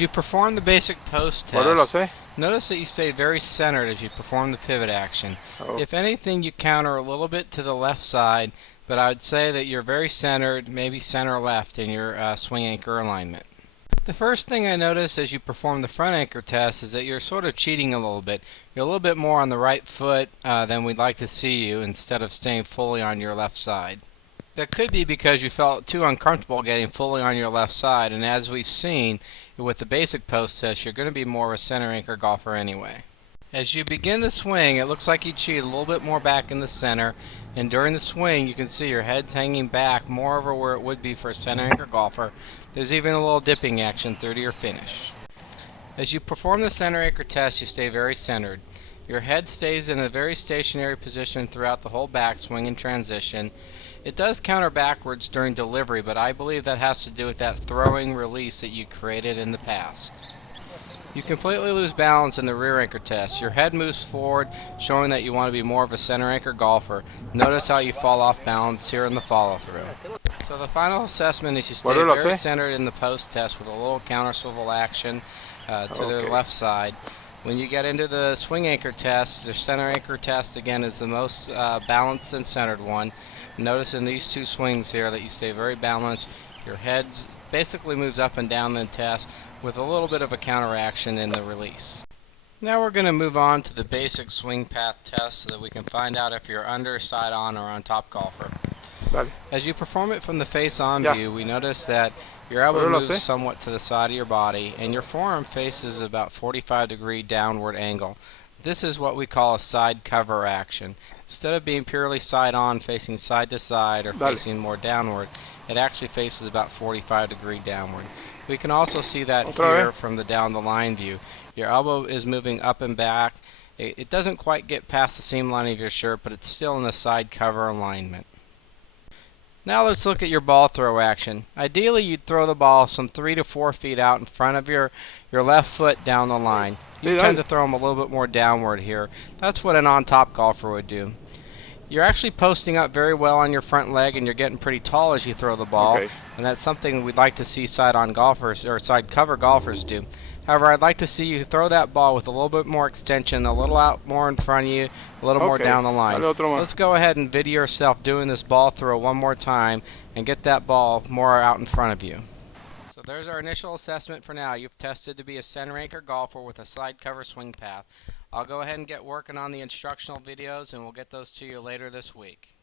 As you perform the basic post ¿Cuál lo test, sé? notice that you stay very centered as you perform the pivot action. Oh, If anything, you counter a little bit to the left side, but I would say that you're very centered, maybe center left in your swing anchor alignment. The first thing I notice as you perform the front anchor test is that you're sort of cheating a little bit. You're a little bit more on the right foot than we'd like to see you, instead of staying fully on your left side. That could be because you felt too uncomfortable getting fully on your left side, and as we've seen with the basic post test, you're going to be more of a center anchor golfer anyway. As you begin the swing, it looks like you cheat a little bit more back in the center, and during the swing you can see your head's hanging back more over where it would be for a center anchor golfer. There's even a little dipping action through to your finish. As you perform the center anchor test, you stay very centered. Your head stays in a very stationary position throughout the whole backswing and transition. It does counter backwards during delivery, but I believe that has to do with that throwing release that you created in the past. You completely lose balance in the rear anchor test. Your head moves forward, showing that you want to be more of a center anchor golfer. Notice how you fall off balance here in the follow through. So the final assessment is you stay very centered in the post test with a little counter swivel action to the left side. When you get into the swing anchor test, the center anchor test again is the most balanced and centered one. Notice in these two swings here that you stay very balanced. Your head basically moves up and down the test with a little bit of a counteraction in the release. Now we're going to move on to the basic swing path test so that we can find out if you're under, side on, or on top golfer. dale. As you perform it from the face-on view, we notice that your elbow moves somewhat to the side of your body, and your forearm faces about 45-degree downward angle. This is what we call a side cover action. Instead of being purely side-on, facing side to side or facing more downward, it actually faces about 45-degree downward. We can also see that here from the down the line view. Your elbow is moving up and back. It doesn't quite get past the seam line of your shirt, but it's still in the side cover alignment. Now let's look at your ball throw action. Ideally, you'd throw the ball some 3 to 4 feet out in front of your left foot down the line. You tend to throw them a little bit more downward here. That's what an on-top golfer would do. You're actually posting up very well on your front leg, and you're getting pretty tall as you throw the ball, and that's something we'd like to see side-on golfers or side-cover golfers do. However, I'd like to see you throw that ball with a little bit more extension, a little out more in front of you, a little more down the line. Let's go ahead and video yourself doing this ball throw one more time and get that ball more out in front of you. So there's our initial assessment for now. You've tested to be a center anchor golfer with a side cover swing path. I'll go ahead and get working on the instructional videos, and we'll get those to you later this week.